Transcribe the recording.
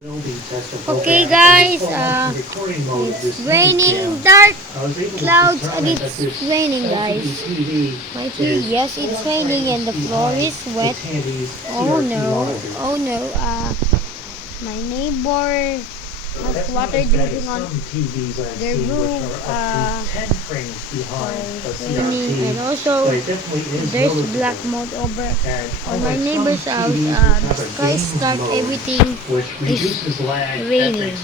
Okay guys, it's raining dark clouds and it's raining guys. Right here, yes it's raining and the floor is wet. Oh no, oh no, my neighbor has water dripping on their roof, raining, and also there's black mold over on my neighbor's house. The sky is dark, everything is raining.